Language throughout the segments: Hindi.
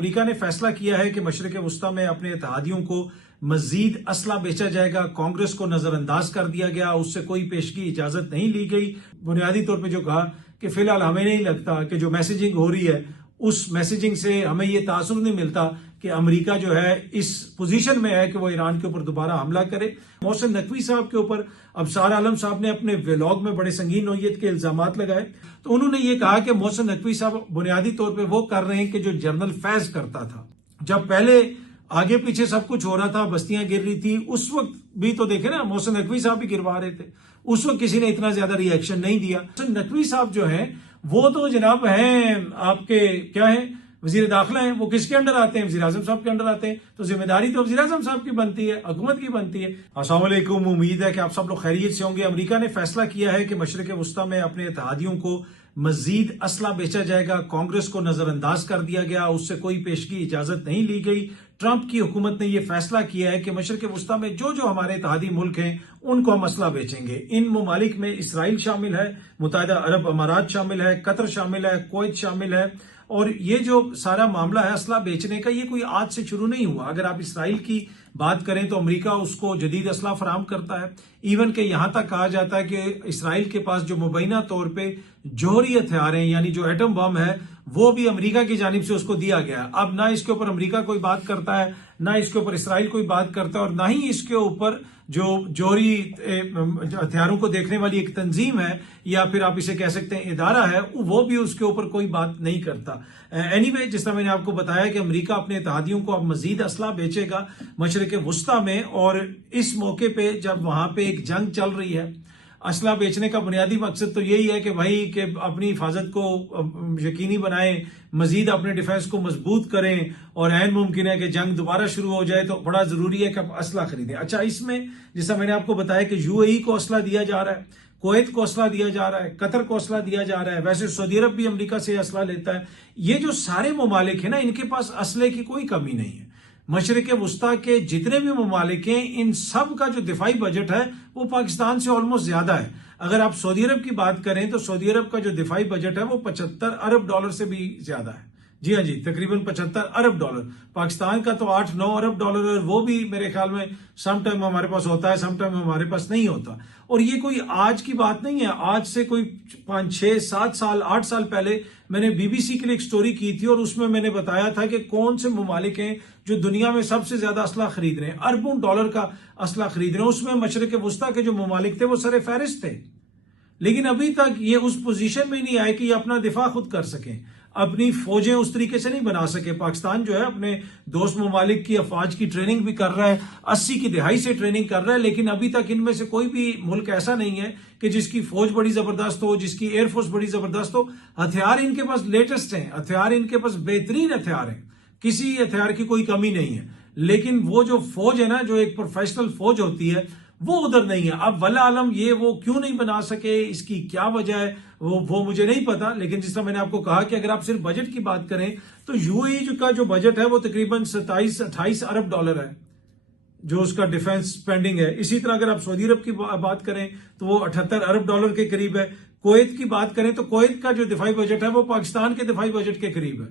अमेरिका ने फैसला किया है कि मशरिक वस्ता में अपने इत्तेहादियों को मजीद असला बेचा जाएगा। कांग्रेस को नजरअंदाज कर दिया गया, उससे कोई पेशगी इजाजत नहीं ली गई। बुनियादी तौर पर जो कहा कि फिलहाल हमें नहीं लगता कि जो मैसेजिंग हो रही है उस मैसेजिंग से हमें यह तासुर नहीं मिलता कि अमेरिका जो है इस पोजीशन में है कि वो ईरान के ऊपर दोबारा हमला करे। मोहसिन नकवी साहब के ऊपर अबसार आलम साहब ने अपने व्लॉग में बड़े संगीन नौयत के इल्जामात लगाए। तो उन्होंने ये कहा कि मोहसिन नकवी साहब बुनियादी तौर पर वो कर रहे हैं कि जो जनरल फैज करता था। जब पहले आगे पीछे सब कुछ हो रहा था, बस्तियां गिर रही थी, उस वक्त भी तो देखे ना, मोहसिन नकवी साहब भी गिरवा रहे थे, उस वक्त किसी ने इतना ज्यादा रिएक्शन नहीं दिया। मोहसिन नकवी साहब जो है वो तो जनाब हैं आपके क्या है, वजीर दाखिला है। वो किसके अंडर आते हैं? वजीर आजम साहब के अंडर आते हैं। तो जिम्मेदारी तो वजीर आजम साहब की बनती है, हुकूमत की बनती है। अस्सलाम वालेकुम, उम्मीद है कि आप सब लोग खैरियत से होंगे। अमेरिका ने फैसला किया है कि मशरिक वस्ता में अपने इत्तेहादियों को मजीद असला बेचा जाएगा। कांग्रेस को नजरअंदाज कर दिया गया, उससे कोई पेशगी इजाजत नहीं ली गई। ट्रंप की हुकूमत ने यह फैसला किया है कि मशरिक वस्ता में जो जो हमारे इत्तेहादी मुल्क हैं उनको हम असला बेचेंगे। इन ममालिक में इसराइल शामिल है, मुत्तहिदा अरब अमारात शामिल है, कतर शामिल है, कुवैत शामिल है। और ये जो सारा मामला है असला बेचने का, ये कोई आज से शुरू नहीं हुआ। अगर आप इसराइल की बात करें तो अमेरिका उसको जदीद असला फराम करता है। इवन के यहां तक कहा जाता है कि इसराइल के पास जो मुबैना तौर पे जौहरी हथियार हैं, यानी जो एटम बम है, वो भी अमेरिका की जानिब से उसको दिया गया। अब ना इसके ऊपर अमेरिका कोई बात करता है, ना इसके ऊपर इसराइल कोई बात करता है, और ना ही इसके ऊपर जो जौहरी हथियारों को देखने वाली एक तंजीम है, या फिर आप इसे कह सकते हैं इदारा है, वो भी उसके ऊपर कोई बात नहीं करता। एनीवे, जिस तरह मैंने आपको बताया कि अमेरिका अपने इत्तेहादियों को अब मजीद असला बेचेगा मशरिक वस्ता में, और इस मौके पे जब वहां पे एक जंग चल रही है, असला बेचने का बुनियादी मकसद तो यही है कि भाई कि अपनी हिफाजत को यकीनी बनाएं, मजीद अपने डिफेंस को मजबूत करें, और ऐन मुमकिन है कि जंग दोबारा शुरू हो जाए तो बड़ा जरूरी है कि आप असला खरीदें। अच्छा, इसमें जैसा मैंने आपको बताया कि यूएई को असला दिया जा रहा है, कुवैत को असला दिया जा रहा है, कतर को असला दिया जा रहा है। वैसे सऊदी अरब भी अमेरिका से असला लेता है। ये जो सारे ममालिक है ना, इनके पास असले की कोई कमी नहीं है। मशरिक वस्ता के जितने भी ममालिक हैं, इन सब का जो दिफाई बजट है वो पाकिस्तान से ऑलमोस्ट ज्यादा है। अगर आप सऊदी अरब की बात करें तो सऊदी अरब का जो दिफाई बजट है वो 75 अरब डॉलर से भी ज्यादा है। जी हाँ जी, तकरीबन 75 अरब डॉलर। पाकिस्तान का तो 8-9 अरब डॉलर, और वो भी मेरे ख्याल में सम टाइम हमारे पास होता है, सम टाइम हमारे पास नहीं होता। और ये कोई आज की बात नहीं है, आज से कोई 5-6-7 साल 8 साल पहले मैंने बीबीसी के लिए एक स्टोरी की थी, और उसमें मैंने बताया था कि कौन से ममालिक हैं जो दुनिया में सबसे ज्यादा असला खरीद रहे हैं, अरबों डॉलर का असला खरीद रहे हैं। उसमें मशरिक वस्ता के जो ममालिक थे वो सरे फहरिस्त थे। लेकिन अभी तक ये उस पोजीशन में नहीं आए कि ये अपना दिफा खुद कर सकें, अपनी फौजें उस तरीके से नहीं बना सके। पाकिस्तान जो है अपने दोस्त ममालिक की अफवाज की ट्रेनिंग भी कर रहा है, 80 की दहाई से ट्रेनिंग कर रहा है, लेकिन अभी तक इनमें से कोई भी मुल्क ऐसा नहीं है कि जिसकी फौज बड़ी जबरदस्त हो, जिसकी एयरफोर्स बड़ी जबरदस्त हो। हथियार इनके पास लेटेस्ट हैं, हथियार इनके पास बेहतरीन हथियार हैं, किसी हथियार की कोई कमी नहीं है। लेकिन वो जो फौज है ना, जो एक प्रोफेशनल फौज होती है, वो उधर नहीं है। अब वल्ला आलम ये वो क्यों नहीं बना सके, इसकी क्या वजह है, वो मुझे नहीं पता। लेकिन जिस तरह मैंने आपको कहा कि अगर आप सिर्फ बजट की बात करें तो यूएई का जो बजट है वो तकरीबन 27-28 अरब डॉलर है, जो उसका डिफेंस स्पेंडिंग है। इसी तरह अगर आप सऊदी अरब की बात करें तो वो 78 अरब डॉलर के करीब है। कुवैत की बात करें तो कुवैत का जो दिफाई बजट है वो पाकिस्तान के दिफाई बजट के करीब है।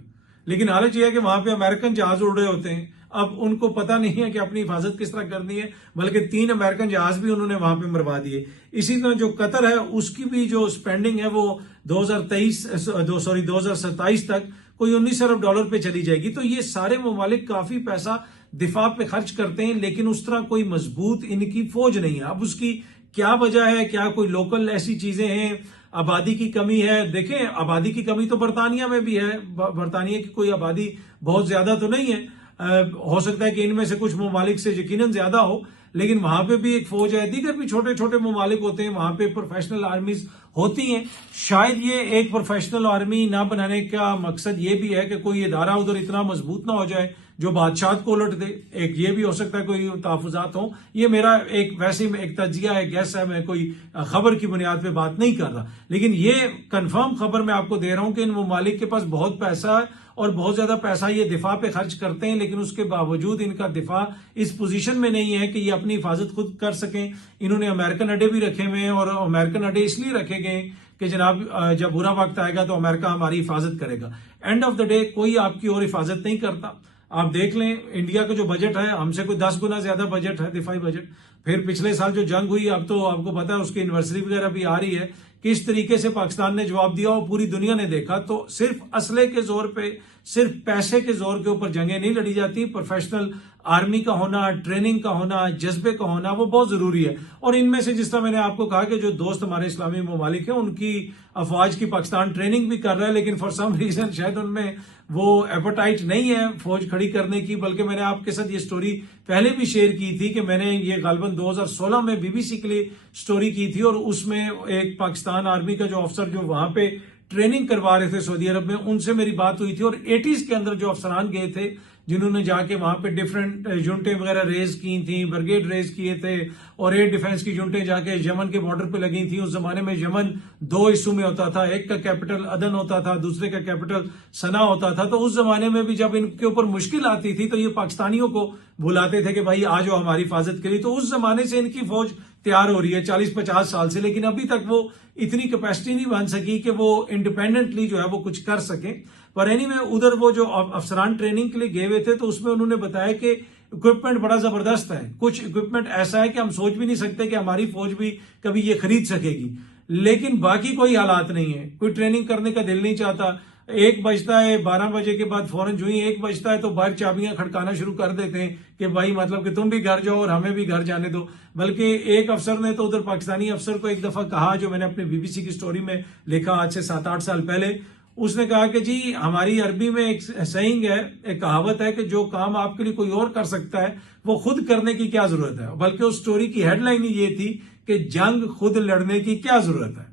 लेकिन हालत यह है कि वहां पे अमेरिकन जहाज उड़ रहे होते हैं। अब उनको पता नहीं है कि अपनी हिफाजत किस तरह करनी है, बल्कि 3 अमेरिकन जहाज भी उन्होंने वहां पे मरवा दिए। इसी तरह जो कतर है उसकी भी जो स्पेंडिंग है वो 2027 तक कोई 19 अरब डॉलर पे चली जाएगी। तो ये सारे ममालिक काफी पैसा दिफा पे खर्च करते हैं, लेकिन उस तरह कोई मजबूत इनकी फौज नहीं है। अब उसकी क्या वजह है? क्या कोई लोकल ऐसी चीजें हैं? आबादी की कमी है। देखें, आबादी की कमी तो बरतानिया में भी है। बरतानिया की कोई आबादी बहुत ज्यादा तो नहीं है। हो सकता है कि इनमें से कुछ ममालिक से यकीनन ज्यादा हो, लेकिन वहां पे भी एक फौज है। दीगर भी छोटे छोटे ममालिक होते हैं, वहां पे प्रोफेशनल आर्मीज होती हैं। शायद ये एक प्रोफेशनल आर्मी ना बनाने का मकसद ये भी है कि कोई इदारा उधर इतना मजबूत ना हो जाए जो बादशाह को उलट दे। एक ये भी हो सकता है कोई तहफुजात हो। ये मेरा एक वैसे एक तजिया है, गैस है, मैं कोई खबर की बुनियाद पे बात नहीं कर रहा। लेकिन ये कंफर्म खबर मैं आपको दे रहा हूं कि इन ममालिक के पास बहुत पैसा है और बहुत ज्यादा पैसा ये दिफा पे खर्च करते हैं, लेकिन उसके बावजूद इनका दिफा इस पोजीशन में नहीं है कि ये अपनी हिफाजत खुद कर सकें। इन्होंने अमेरिकन अड्डे भी रखे हुए हैं, और अमेरिकन अड्डे इसलिए रखे गए कि जनाब जब बुरा वक्त आएगा तो अमेरिका हमारी हिफाजत करेगा। एंड ऑफ द डे कोई आपकी और हिफाजत नहीं करता। आप देख लें इंडिया का जो बजट है हमसे कोई 10 गुना ज्यादा बजट है, दिफाई बजट। फिर पिछले साल जो जंग हुई, अब तो आपको पता है उसकी एनिवर्सरी वगैरह भी आ रही है, किस तरीके से पाकिस्तान ने जवाब दिया और पूरी दुनिया ने देखा। तो सिर्फ असले के जोर पे, सिर्फ पैसे के जोर के ऊपर जंगें नहीं लड़ी जाती। प्रोफेशनल आर्मी का होना, ट्रेनिंग का होना, जज्बे का होना वो बहुत जरूरी है। और इनमें से जिस तरह मैंने आपको कहा कि जो दोस्त हमारे इस्लामी ममालिक हैं उनकी अफवाज की पाकिस्तान ट्रेनिंग भी कर रहा है, लेकिन फॉर सम रीजन शायद उनमें वो एपेटाइट नहीं है फौज खड़ी करने की। बल्कि मैंने आपके साथ ये स्टोरी पहले भी शेयर की थी कि मैंने ये गालबन 2016 में बीबीसी के लिए स्टोरी की थी, और उसमें एक पाकिस्तान आर्मी का जो अफसर जो वहां पे ट्रेनिंग करवा रहे थे सऊदी अरब में, उनसे मेरी बात हुई थी। और 80s के अंदर जो अफसरान गए थे जिन्होंने जाके वहां पे डिफरेंट यूनिटें वगैरह रेज की थी, ब्रिगेड रेज किए थे, और एयर डिफेंस की यूनिटें जाके यमन के बॉर्डर पे लगी थी। उस जमाने में यमन 2 हिस्सों में होता था, एक का कैपिटल अदन होता था, दूसरे का कैपिटल सना होता था। तो उस जमाने में भी जब इनके ऊपर मुश्किल आती थी तो ये पाकिस्तानियों को बुलाते थे कि भाई आ जाओ हमारी हिफाजत के लिए। तो उस जमाने से इनकी फौज तैयार हो रही है 40-50 साल से, लेकिन अभी तक वो इतनी कैपेसिटी नहीं बन सकी कि वो इंडिपेंडेंटली जो है वो कुछ कर सके। पर एनीवे उधर वो जो अफसरान ट्रेनिंग के लिए गए हुए थे तो उसमें उन्होंने बताया कि इक्विपमेंट बड़ा जबरदस्त है। कुछ इक्विपमेंट ऐसा है कि हम सोच भी नहीं सकते कि हमारी फौज भी कभी ये खरीद सकेगी, लेकिन बाकी कोई हालात नहीं है। कोई ट्रेनिंग करने का दिल नहीं चाहता। 1 बजता है, 12 बजे के बाद फौरन जो ही 1 बजता है तो बाहर चाबियां खड़काना शुरू कर देते हैं कि भाई मतलब कि तुम भी घर जाओ और हमें भी घर जाने दो। बल्कि एक अफसर ने तो उधर पाकिस्तानी अफसर को एक दफा कहा, जो मैंने अपने बीबीसी की स्टोरी में लिखा आज से 7-8 साल पहले, उसने कहा कि जी हमारी अरबी में एक सहींग है, एक कहावत है कि जो काम आपके लिए कोई और कर सकता है वो खुद करने की क्या जरूरत है। बल्कि उस स्टोरी की हेडलाइन ही ये थी कि जंग खुद लड़ने की क्या जरूरत है।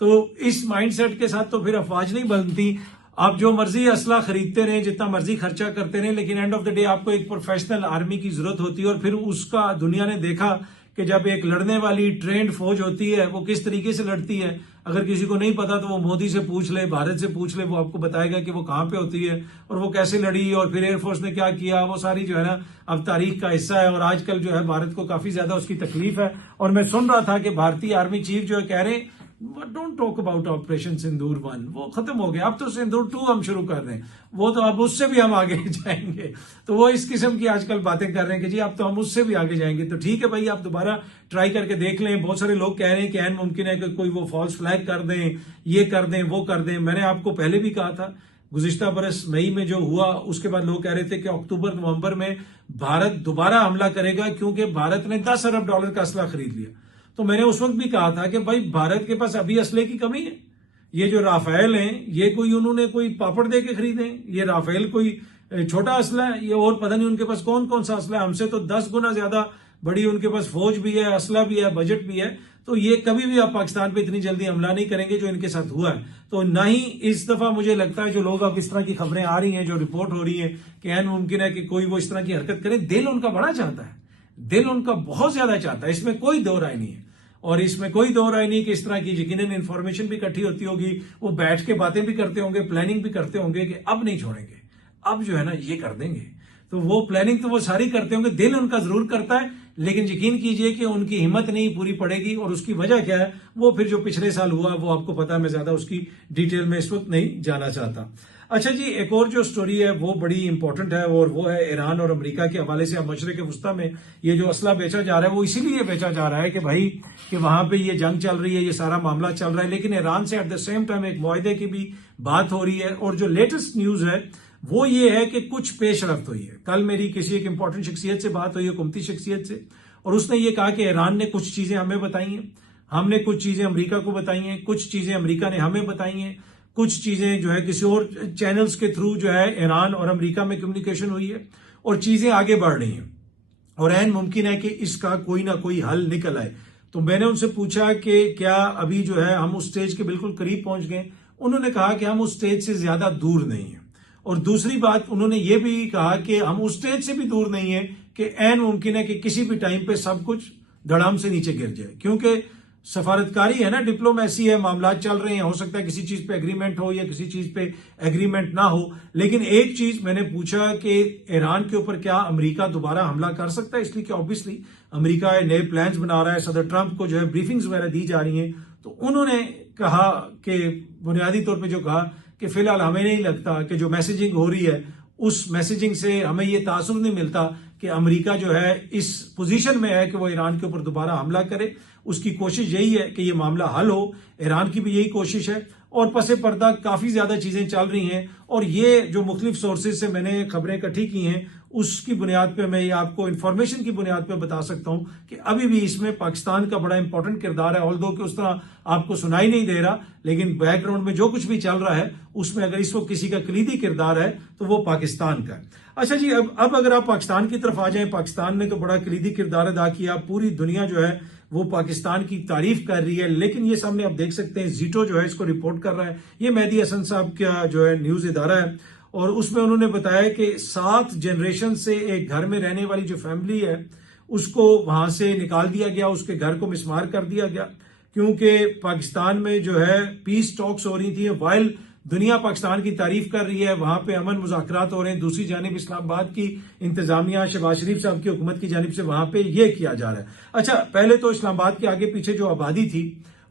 तो इस माइंडसेट के साथ तो फिर अफवाज नहीं बनती। आप जो मर्जी असला खरीदते रहे, जितना मर्जी खर्चा करते रहे, लेकिन एंड ऑफ द डे आपको एक प्रोफेशनल आर्मी की जरूरत होती है। और फिर उसका दुनिया ने देखा कि जब एक लड़ने वाली ट्रेंड फौज होती है वो किस तरीके से लड़ती है। अगर किसी को नहीं पता तो वो मोदी से पूछ ले, भारत से पूछ ले, वो आपको बताएगा कि वो कहां पे होती है और वो कैसे लड़ी और फिर एयरफोर्स ने क्या किया। वो सारी जो है ना अब तारीख का हिस्सा है। और आजकल जो है भारत को काफी ज्यादा उसकी तकलीफ है। और मैं सुन रहा था कि भारतीय आर्मी चीफ जो है कह रहे हैं डोंट टॉक अबाउट ऑपरेशन सिंदूर 1, वो खत्म हो गया, अब तो सिंदूर 2 हम शुरू कर रहे हैं, वो तो अब उससे भी हम आगे जाएंगे। तो वो इस किस्म की आजकल बातें कर रहे हैं कि जी अब तो हम उससे भी आगे जाएंगे। तो ठीक है भाई, आप दोबारा ट्राई करके देख लें। बहुत सारे लोग कह रहे हैं कि ऐन मुमकिन है कि कोई वो फॉल्स फ्लैग कर दें, ये कर दें, वो कर दें। मैंने आपको पहले भी कहा था, गुज़िश्ता बरस मई में जो हुआ उसके बाद लोग कह रहे थे कि अक्टूबर नवंबर में भारत दोबारा हमला करेगा, क्योंकि भारत ने $10 अरब का असला खरीद लिया। तो मैंने उस वक्त भी कहा था कि भाई भारत के पास अभी असले की कमी है। ये जो राफेल हैं ये कोई उन्होंने कोई पापड़ दे के खरीदे, ये राफेल कोई छोटा असला है, ये और पता नहीं उनके पास कौन कौन सा असला है। हमसे तो 10 गुना ज्यादा बड़ी उनके पास फौज भी है, असला भी है, बजट भी है। तो ये कभी भी आप पाकिस्तान पे इतनी जल्दी हमला नहीं करेंगे जो इनके साथ हुआ है। तो ना ही इस दफा मुझे लगता है जो लोग अब इस तरह की खबरें आ रही हैं, जो रिपोर्ट हो रही है कि ऐन मुमकिन है कि कोई वो इस तरह की हरकत करे, दिल उनका बड़ा चाहता है, दिल उनका बहुत ज्यादा चाहता है, इसमें कोई दो राय नहीं है। और इसमें कोई दो राय नहीं कि इस तरह की यकीनन इन्फॉर्मेशन भी इकट्ठी होती होगी, वो बैठ के बातें भी करते होंगे, प्लानिंग भी करते होंगे कि अब नहीं छोड़ेंगे, अब जो है ना ये कर देंगे। तो वो प्लानिंग तो वो सारी करते होंगे, दिल उनका जरूर करता है, लेकिन यकीन कीजिए कि उनकी हिम्मत नहीं पूरी पड़ेगी। और उसकी वजह क्या है वो फिर जो पिछले साल हुआ वो आपको पता है, मैं ज्यादा उसकी डिटेल में इस वक्त नहीं जाना चाहता। अच्छा जी, एक और जो स्टोरी है वो बड़ी इंपॉर्टेंट है और वो है ईरान और अमेरिका के हवाले से। अब मशरिक वस्ता में ये जो असला बेचा जा रहा है वो इसीलिए बेचा जा रहा है कि भाई कि वहां पे ये जंग चल रही है, ये सारा मामला चल रहा है, लेकिन ईरान से एट द सेम टाइम एक मुआहदे की भी बात हो रही है। और जो लेटेस्ट न्यूज है वो ये है कि कुछ पेशरफ्त हुई है। कल मेरी किसी एक इंपॉर्टेंट शख्सियत से बात हुई, हुकूमती शख्सियत से, और उसने ये कहा कि ईरान ने कुछ चीजें हमें बताई हैं, हमने कुछ चीजें अमेरिका को बताई हैं, कुछ चीजें अमेरिका ने हमें बताई हैं, कुछ चीजें जो है किसी और चैनल्स के थ्रू जो है ईरान और अमेरिका में कम्युनिकेशन हुई है और चीजें आगे बढ़ रही हैं। और ऐन मुमकिन है कि इसका कोई ना कोई हल निकल आए। तो मैंने उनसे पूछा कि क्या अभी जो है हम उस स्टेज के बिल्कुल करीब पहुंच गए। उन्होंने कहा कि हम उस स्टेज से ज्यादा दूर नहीं है। और दूसरी बात उन्होंने ये भी कहा कि हम उस स्टेज से भी दूर नहीं है कि ऐन मुमकिन है कि किसी भी टाइम पे सब कुछ धड़ाम से नीचे गिर जाए, क्योंकि सफारतकारी है ना, डिप्लोमेसी है, मामला चल रहे हैं, हो सकता है किसी चीज पे एग्रीमेंट हो या किसी चीज पे एग्रीमेंट ना हो। लेकिन एक चीज मैंने पूछा कि ईरान के ऊपर क्या अमेरिका दोबारा हमला कर सकता है, इसलिए कि ऑब्वियसली अमेरिका नए प्लान्स बना रहा है, सदर ट्रंप को जो है ब्रीफिंग्स वगैरह दी जा रही हैं। तो उन्होंने कहा कि बुनियादी तौर पर जो कहा कि फिलहाल हमें नहीं लगता कि जो मैसेजिंग हो रही है उस मैसेजिंग से हमें ये तासुर नहीं मिलता कि अमेरिका जो है इस पोजीशन में है कि वो ईरान के ऊपर दोबारा हमला करे। उसकी कोशिश यही है कि ये मामला हल हो, ईरान की भी यही कोशिश है और पसे पर्दा काफी ज्यादा चीजें चल रही हैं। और ये जो मुख्तलिफ सोर्सेज से मैंने खबरें इकट्ठी की हैं उसकी बुनियाद पे मैं ये आपको इंफॉर्मेशन की बुनियाद पे बता सकता हूं कि अभी भी इसमें पाकिस्तान का बड़ा इंपॉर्टेंट किरदार है। ऑल्दो कि उस तरह आपको सुनाई नहीं दे रहा, लेकिन बैकग्राउंड में जो कुछ भी चल रहा है उसमें अगर इस वक्त किसी का कलीदी किरदार है तो वो पाकिस्तान का है। अच्छा जी, अब अगर आप पाकिस्तान की तरफ आ जाएं, पाकिस्तान ने तो बड़ा कलीदी किरदार अदा किया। पूरी दुनिया जो है वो पाकिस्तान की तारीफ कर रही है, लेकिन ये सामने आप देख सकते हैं जीटो जो है इसको रिपोर्ट कर रहा है। ये मेहदी हसन साहब का जो है न्यूज इदारा है और उसमें उन्होंने बताया कि 7 जनरेशन से एक घर में रहने वाली जो फैमिली है उसको वहां से निकाल दिया गया, उसके घर को मिसमार कर दिया गया, क्योंकि पाकिस्तान में जो है पीस टॉक्स हो रही थी। वाइल दुनिया पाकिस्तान की तारीफ कर रही है, वहां पे अमन मुज़ाकरात हो रहे हैं, दूसरी जानिब इस्लामाबाद की इंतजामिया शहबाज शरीफ साहब की हुकूमत की जानिब से वहां पे ये किया जा रहा है। अच्छा, पहले तो इस्लामाबाद के आगे पीछे जो आबादी थी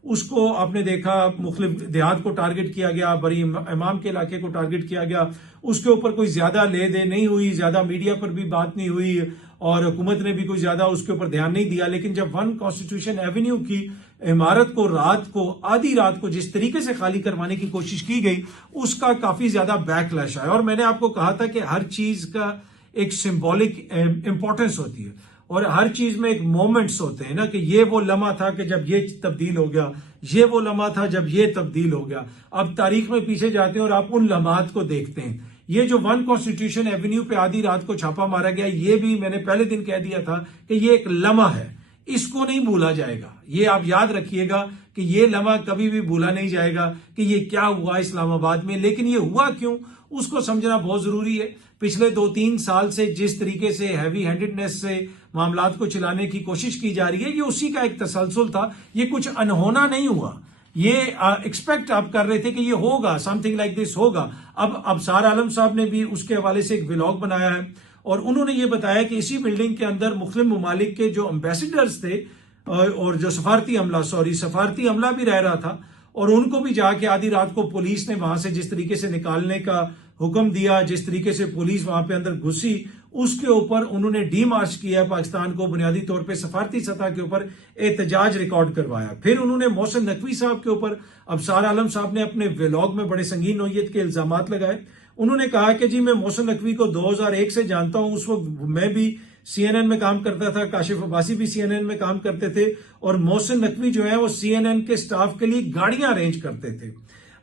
उसको आपने देखा मुख्तलिफ देहात को टारगेट किया गया, बड़ी इमाम के इलाके को टारगेट किया गया, उसके ऊपर कोई ज्यादा ले दे नहीं हुई, ज्यादा मीडिया पर भी बात नहीं हुई और हुकूमत ने भी कोई ज्यादा उसके ऊपर ध्यान नहीं दिया। लेकिन जब 1 कॉन्स्टिट्यूशन एवेन्यू की इमारत को रात को आधी रात को जिस तरीके से खाली करवाने की कोशिश की गई उसका काफी ज्यादा बैकलैश आया। और मैंने आपको कहा था कि हर चीज का एक सिंबॉलिक इंपॉर्टेंस होती है और हर चीज में एक मोमेंट्स होते हैं ना, कि ये वो लम्हा था कि जब ये तब्दील हो गया, ये वो लम्हा था जब ये तब्दील हो गया। अब तारीख में पीछे जाते हैं और आप उन लम्हात को देखते हैं। ये जो 1 कॉन्स्टिट्यूशन एवेन्यू पे आधी रात को छापा मारा गया, ये भी मैंने पहले दिन कह दिया था कि ये एक लम्हा है, इसको नहीं भूला जाएगा। ये आप याद रखिएगा कि ये लम्हा कभी भी भूला नहीं जाएगा कि ये क्या हुआ इस्लामाबाद में। लेकिन ये हुआ क्यों उसको समझना बहुत जरूरी है। पिछले 2-3 साल से जिस तरीके से हैवी हैंडेडनेस से मामलात को चलाने की कोशिश की जा रही है, ये उसी का एक तसलसल था। ये कुछ अनहोना नहीं हुआ, ये एक्सपेक्ट आप कर रहे थे कि ये होगा, समथिंग लाइक दिस होगा। अब अबसार आलम साहब ने भी उसके हवाले से एक व्लॉग बनाया है और उन्होंने ये बताया कि इसी बिल्डिंग के अंदर मुख्तलिफ ममालिक के जो एम्बेसडर्स थे और जो सफारती अमला भी रह रहा था और उनको भी जाके आधी रात को पुलिस ने वहां से जिस तरीके से निकालने का हुक्म दिया, जिस तरीके से पुलिस वहां पे अंदर घुसी, उसके ऊपर उन्होंने डीमार्च किया पाकिस्तान को, बुनियादी तौर पे सफारती सतह के ऊपर एहतजाज रिकॉर्ड करवाया। फिर उन्होंने मोहसिन नकवी साहब के ऊपर अबसार आलम साहब ने अपने व्लॉग में बड़े संगीन नौयत के इल्जामात लगाए। उन्होंने कहा कि जी मैं मोहसिन नकवी को 2001 से जानता हूं, उस वक्त मैं भी CNN में काम करता था, काशिफ अब्बासी भी CNN में काम करते थे और मोहसिन नकवी जो है वो CNN के स्टाफ के लिए गाड़ियां अरेंज करते थे।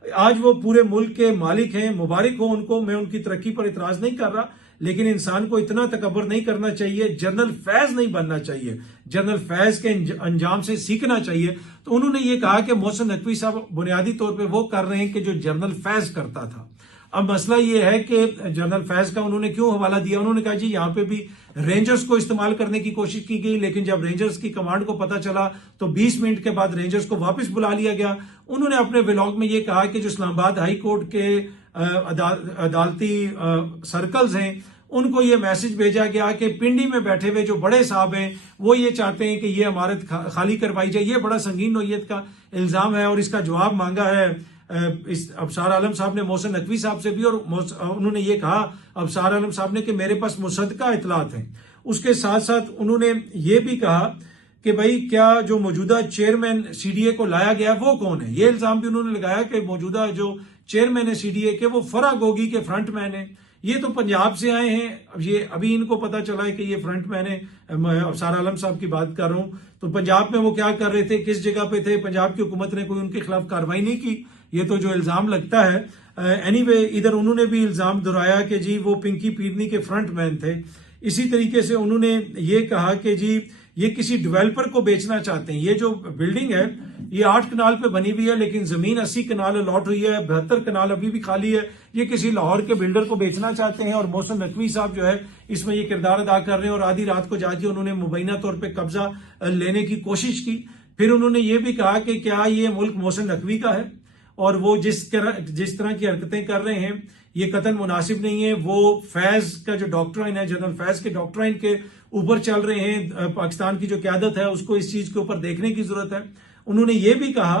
आज वो पूरे मुल्क के मालिक हैं, मुबारक हो उनको, मैं उनकी तरक्की पर इतराज नहीं कर रहा, लेकिन इंसान को इतना तकबर नहीं करना चाहिए, जनरल फैज नहीं बनना चाहिए, जनरल फैज के अंजाम से सीखना चाहिए। तो उन्होंने ये कहा कि मोहसिन नकवी साहब बुनियादी तौर पे वो कर रहे हैं कि जो जनरल फैज करता था। अब मसला ये है कि जनरल फैज का उन्होंने क्यों हवाला दिया, उन्होंने कहा जी यहाँ पे भी रेंजर्स को इस्तेमाल करने की कोशिश की गई, लेकिन जब रेंजर्स की कमांड को पता चला तो 20 मिनट के बाद रेंजर्स को वापस बुला लिया गया। उन्होंने अपने व्लॉग में ये कहा कि जो इस्लामाबाद हाई कोर्ट के अदालती सर्कल्स हैं उनको ये मैसेज भेजा गया कि पिंडी में बैठे हुए जो बड़े साहब हैं वो ये चाहते हैं कि ये इमारत खाली करवाई जाए। ये बड़ा संगीन नौयत का इल्जाम है और इसका जवाब मांगा है इस अबसार आलम साहब ने मोहसिन नकवी साहब से भी, और उन्होंने ये कहा अबसार आलम साहब ने कि मेरे पास मुसद्दका इतलात हैं। उसके साथ साथ उन्होंने ये भी कहा कि भाई क्या जो मौजूदा चेयरमैन CDA को लाया गया वो कौन है। ये इल्जाम भी उन्होंने लगाया कि मौजूदा जो चेयरमैन है CDA के वो फरा गोगी के फ्रंटमैन है। ये तो पंजाब से आए हैं, अब ये अभी इनको पता चला है कि ये फ्रंटमैन है। मैं अबसार आलम साहब की बात कर रहा हूं, तो पंजाब में वो क्या कर रहे थे, किस जगह पे थे, पंजाब की हुकूमत ने कोई उनके खिलाफ कार्रवाई नहीं की, ये तो जो इल्जाम लगता है। एनीवे इधर उन्होंने भी इल्जाम दोहराया कि जी वो पिंकी पीरनी के फ्रंटमैन थे। इसी तरीके से उन्होंने ये कहा कि जी ये किसी डेवलपर को बेचना चाहते हैं। ये जो बिल्डिंग है ये 8 कनाल पे बनी हुई है, लेकिन जमीन 80 कनाल अलॉट हुई है, 72 कनाल अभी भी खाली है। ये किसी लाहौर के बिल्डर को बेचना चाहते हैं और मोहसिन नकवी साहब जो है इसमें ये किरदार अदा कर रहे हैं और आधी रात को जाके उन्होंने मुबैना तौर पर कब्जा लेने की कोशिश की। फिर उन्होंने ये भी कहा कि क्या ये मुल्क मोहसिन नकवी का है और वो जिस तरह की हरकतें कर रहे हैं ये कतई मुनासिब नहीं है। वो फैज का जो डॉक्ट्राइन है, जनरल फैज के डॉक्ट्राइन के ऊपर चल रहे हैं। पाकिस्तान की जो क्यादत है उसको इस चीज के ऊपर देखने की जरूरत है। उन्होंने ये भी कहा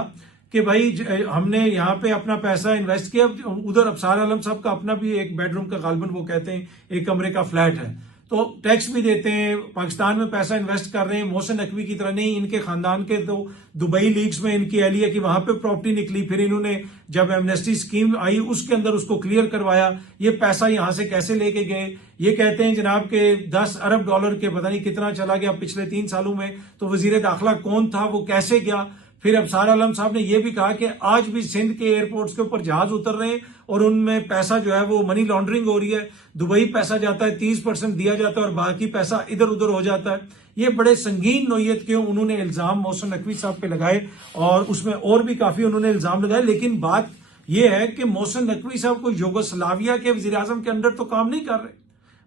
कि भाई हमने यहाँ पे अपना पैसा इन्वेस्ट किया, उधर अबसार आलम साहब का अपना भी एक बेडरूम का गालबन वो कहते हैं एक कमरे का फ्लैट है, तो टैक्स भी देते हैं, पाकिस्तान में पैसा इन्वेस्ट कर रहे हैं। मोहसिन नकवी की तरह नहीं, इनके खानदान के तो दुबई लीग्स में इनकी एहली है कि वहां पे प्रॉपर्टी निकली, फिर इन्होंने जब एमनेस्टी स्कीम आई उसके अंदर उसको क्लियर करवाया। ये पैसा यहां से कैसे लेके गए? ये कहते हैं जनाब के 10 अरब डॉलर के पता नहीं कितना चला गया पिछले 3 सालों में, तो वजीर दाखिला कौन था, वो कैसे गया? फिर अबसार आलम साहब ने यह भी कहा कि आज भी सिंध के एयरपोर्ट्स के ऊपर जहाज उतर रहे हैं और उनमें पैसा जो है वो मनी लॉन्ड्रिंग हो रही है, दुबई पैसा जाता है, 30% दिया जाता है और बाकी पैसा इधर उधर हो जाता है। ये बड़े संगीन नोयत के उन्होंने इल्जाम मोहसिन नकवी साहब पे लगाए और उसमें और भी काफी उन्होंने इल्जाम लगाए। लेकिन बात यह है कि मोहसिन नकवी साहब को यूगोस्लाविया के वजीर आजम के अंडर तो काम नहीं कर रहे।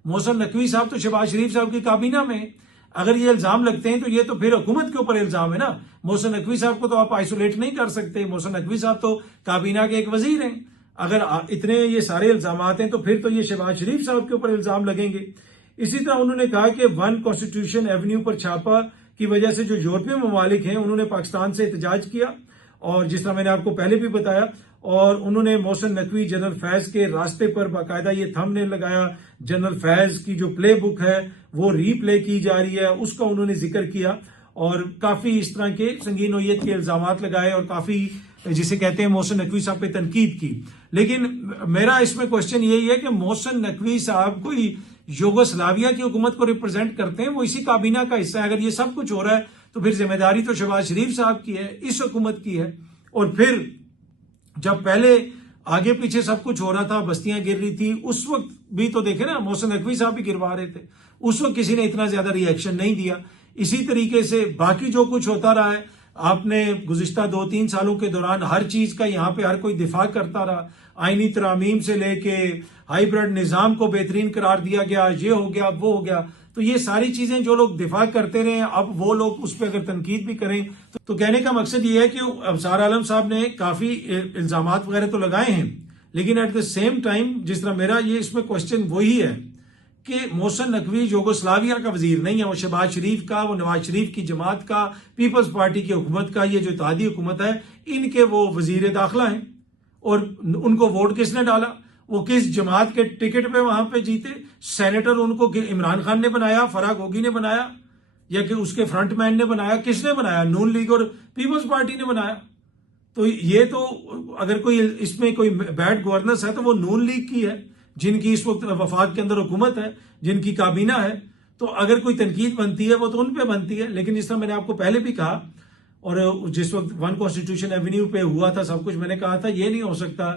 मोहसिन नकवी साहब तो शहबाज शरीफ साहब की काबीना में, अगर ये इल्जाम लगते हैं तो ये तो फिर हुकूमत के ऊपर इल्जाम है ना। मोहसिन नकवी साहब को तो आप आइसोलेट नहीं कर सकते, मोहसिन नकवी साहब तो काबीना के एक वजीर हैं। अगर इतने ये सारे इल्जाम हैं तो फिर तो ये शहबाज शरीफ साहब के ऊपर इल्जाम लगेंगे। इसी तरह उन्होंने कहा कि 1 कॉन्स्टिट्यूशन एवेन्यू पर छापा की वजह से जो यूरोपीय ममालिक हैं उन्होंने पाकिस्तान से एहतजाज किया, और जिस तरह मैंने आपको पहले भी बताया, और उन्होंने मोहसिन नकवी जनरल फैज के रास्ते पर बाकायदा ये थंबनेल लगाया। जनरल फैज की जो प्ले बुक है वो रीप्ले की जा रही है, उसका उन्होंने जिक्र किया और काफी इस तरह के संगीन नोयत के इल्जाम लगाए और काफी जिसे कहते हैं मोहसिन नकवी साहब पे तनकीद की। लेकिन मेरा इसमें क्वेश्चन यही है कि मोहसिन नकवी साहब कोई यूगोस्लाविया की हुकूमत को रिप्रेजेंट करते हैं, वो इसी काबीना का हिस्सा है। अगर ये सब कुछ हो रहा है तो फिर जिम्मेदारी तो शहबाज शरीफ साहब की है, इस हुकूमत की है। और फिर जब पहले आगे पीछे सब कुछ हो रहा था, बस्तियां गिर रही थी, उस वक्त भी तो देखे ना, मोहसिन नकवी साहब भी गिरवा रहे थे, उस वक्त किसी ने इतना ज्यादा रिएक्शन नहीं दिया। इसी तरीके से बाकी जो कुछ होता रहा है, आपने गुज़िश्ता 2-3 सालों के दौरान हर चीज का यहाँ पे हर कोई दिफा करता रहा। आईनी तरामीम से लेके हाइब्रिड निजाम को बेहतरीन करार दिया गया, ये हो गया वो हो गया, तो ये सारी चीजें जो लोग दिफा करते रहे, अब वो लोग उस पर अगर तनकीद भी करें तो कहने का मकसद ये है कि अबसार आलम साहब ने काफी इल्जामात वगैरह तो लगाए हैं, लेकिन एट द सेम टाइम जिस तरह मेरा ये इसमें क्वेश्चन वही है कि मोहसिन नकवी यूगोस्लाविया का वजीर नहीं है, वो शहबाज शरीफ का, वो नवाज शरीफ की जमात का, पीपल्स पार्टी की हुकूमत का, ये जो इत्तेहादी हुकूमत है इनके वो वजीर दाखिला हैं। और उनको वोट किसने डाला? वो किस जमात के टिकट पे वहां पे जीते? सेनेटर उनको इमरान खान ने बनाया, फराग होगी ने बनाया, या कि उसके फ्रंटमैन ने बनाया? किसने बनाया? नून लीग और पीपल्स पार्टी ने बनाया। तो ये तो अगर कोई इसमें कोई बैड गवर्नेंस है तो वो नून लीग की है, जिनकी इस वक्त वफाक के अंदर हुकूमत है, जिनकी काबीना है। तो अगर कोई तनकीद बनती है वो तो उन पे बनती है। लेकिन जिस तरह मैंने आपको पहले भी कहा, और जिस वक्त 1 कॉन्स्टिट्यूशन एवेन्यू पे हुआ था सब कुछ, मैंने कहा था ये नहीं हो सकता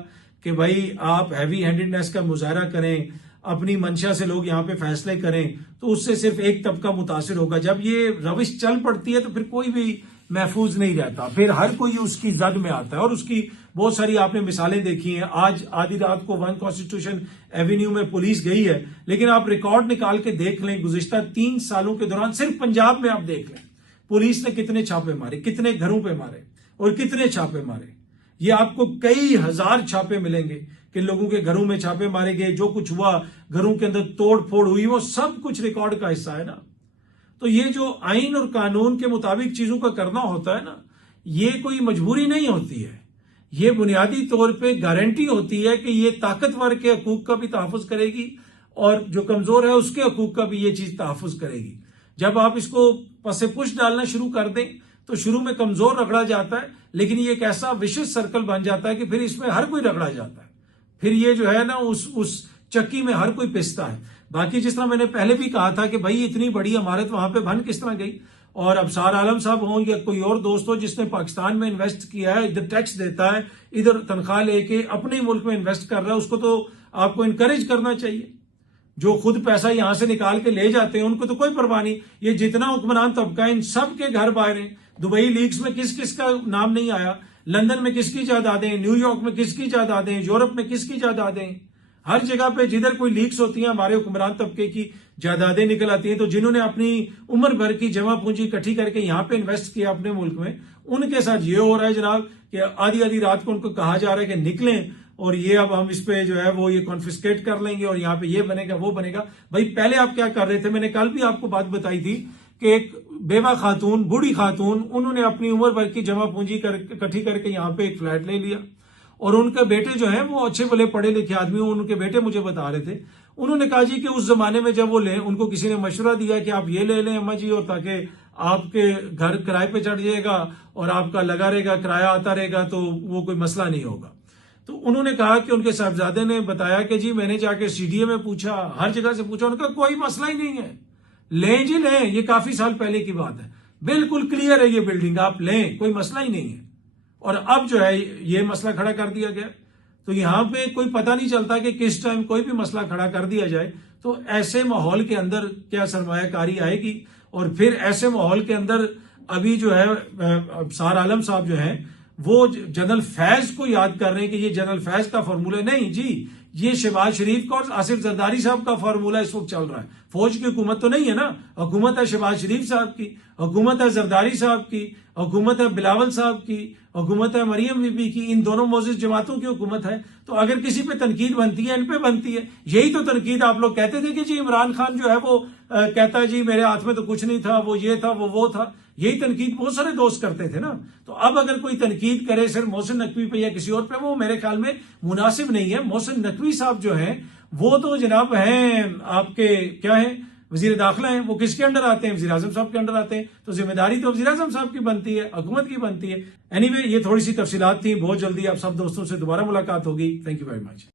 कि भाई आप हैवी हैंडेडनेस का मुजाहरा करें, अपनी मंशा से लोग यहाँ पे फैसले करें, तो उससे सिर्फ एक तबका मुतासिर होगा। जब ये रविश चल पड़ती है तो फिर कोई भी महफूज नहीं रहता, फिर हर कोई उसकी जद में आता है। और उसकी बहुत सारी आपने मिसालें देखी हैं। आज आधी रात को 1 कॉन्स्टिट्यूशन एवेन्यू में पुलिस गई है, लेकिन आप रिकॉर्ड निकाल के देख लें, गुज़िश्ता 3 सालों के दौरान सिर्फ पंजाब में आप देख लें पुलिस ने कितने छापे मारे, कितने घरों पे मारे और कितने छापे मारे। ये आपको कई हजार छापे मिलेंगे कि लोगों के घरों में छापे मारे गए, जो कुछ हुआ, घरों के अंदर तोड़ फोड़ हुई, वो सब कुछ रिकॉर्ड का हिस्सा है ना। तो ये जो आइन और कानून के मुताबिक चीजों का करना होता है ना, ये कोई मजबूरी नहीं होती है, ये बुनियादी तौर पे गारंटी होती है कि ये ताकतवर के हकूक का भी तहफ़्फ़ुज़ करेगी और जो कमजोर है उसके हकूक का भी ये चीज तहफ़्फ़ुज़ करेगी। जब आप इसको पसे पुश डालना शुरू कर दें तो शुरू में कमजोर रगड़ा जाता है, लेकिन ये एक ऐसा विशेष सर्कल बन जाता है कि फिर इसमें हर कोई रगड़ा जाता है, फिर ये जो है ना उस चक्की में हर कोई पिसता है। बाकी जिस तरह मैंने पहले भी कहा था कि भाई इतनी बड़ी इमारत वहां पे बन किस तरह गई, और अबसार आलम साहब हों या कोई और दोस्त हो जिसने पाकिस्तान में इन्वेस्ट किया है, इधर टैक्स देता है, इधर तनख्वाह लेके अपने मुल्क में इन्वेस्ट कर रहा है, उसको तो आपको इनकरेज करना चाहिए। जो खुद पैसा यहां से निकाल के ले जाते हैं उनको तो कोई परवाह नहीं। ये जितना हुक्मरान तबका है इन सब के घर बाहर हैं। दुबई लीग्स में किस किस का नाम नहीं आया, लंदन में किसकी जायदादें, न्यूयॉर्क में किसकी जायदादें, यूरोप में किसकी जायदादें, हर जगह पे जिधर कोई लीक्स होती हैं हमारे हुक्मरान तबके की जायदादें निकल आती हैं। तो जिन्होंने अपनी उम्र भर की जमा पूंजी इकट्ठी करके यहाँ पे इन्वेस्ट किया अपने मुल्क में, उनके साथ ये हो रहा है जनाब कि आधी आधी रात को उनको कहा जा रहा है कि निकलें और ये अब हम इस पे जो है वो ये कॉन्फिस्केट कर लेंगे और यहाँ पे ये बनेगा वो बनेगा। भाई पहले आप क्या कर रहे थे? मैंने कल भी आपको बात बताई थी कि एक बेवा खातून, बूढ़ी खातून, उन्होंने अपनी उम्र भर की जमा पूंजी इकट्ठी करके यहाँ पे एक फ्लैट ले लिया और उनके बेटे जो हैं वो अच्छे भले पढ़े लिखे आदमी, उनके बेटे मुझे बता रहे थे, उन्होंने कहा जी कि उस जमाने में जब वो ले, उनको किसी ने मशवरा दिया कि आप ये ले लें अम्मा जी, और ताकि आपके घर किराए पे चढ़ जाएगा और आपका लगा रहेगा, किराया आता रहेगा, तो वो कोई मसला नहीं होगा। तो उन्होंने कहा कि उनके साहबजादे ने बताया कि जी मैंने जाके सीडीए में पूछा, हर जगह से पूछा, उनका कोई मसला ही नहीं है, लें जी लें, ये काफी साल पहले की बात है, बिल्कुल क्लियर है ये बिल्डिंग, आप लें, कोई मसला ही नहीं है। और अब जो है ये मसला खड़ा कर दिया गया। तो यहां पे कोई पता नहीं चलता कि किस टाइम कोई भी मसला खड़ा कर दिया जाए। तो ऐसे माहौल के अंदर क्या सरमायाकारी आएगी, और फिर ऐसे माहौल के अंदर अभी जो है सार आलम साहब जो है वो जनरल फैज को याद कर रहे हैं कि ये जनरल फैज का फार्मूला नहीं जी, ये शहबाज शरीफ का और आसिफ जरदारी साहब का फार्मूला इस वक्त चल रहा है। फौज की हुकूमत तो नहीं है ना, हुकूमत है शहबाज शरीफ साहब की, हुकूमत है जरदारी साहब की, हुकूमत है बिलावल साहब की, हुकूमत है मरियम बीबी की, इन दोनों मोजिज जमातों की हुकूमत है। तो अगर किसी पे तनकीद बनती है, इन पे बनती है। यही तो तनकीद आप लोग कहते थे कि जी इमरान खान जो है वो कहता है जी मेरे हाथ में तो कुछ नहीं था, वो ये था, वो था। यही तनकीद बहुत सारे दोस्त करते थे ना। तो अब अगर कोई तनकीद करे सिर्फ मोहसिन नकवी पे या किसी और पे, वो मेरे ख्याल में मुनासिब नहीं है। मोहसिन नकवी साहब जो है वो तो जनाब हैं आपके क्या है, वजीर दाखिला हैं, वो किसके अंडर आते हैं, वजीर आजम साहब के अंडर आते हैं। तो जिम्मेदारी तो वजीर आजम साहब की बनती है, हुकूमत की बनती है। एनीवे, ये थोड़ी सी तफसीलात थी, बहुत जल्दी आप सब दोस्तों से दोबारा मुलाकात होगी। Thank you very much.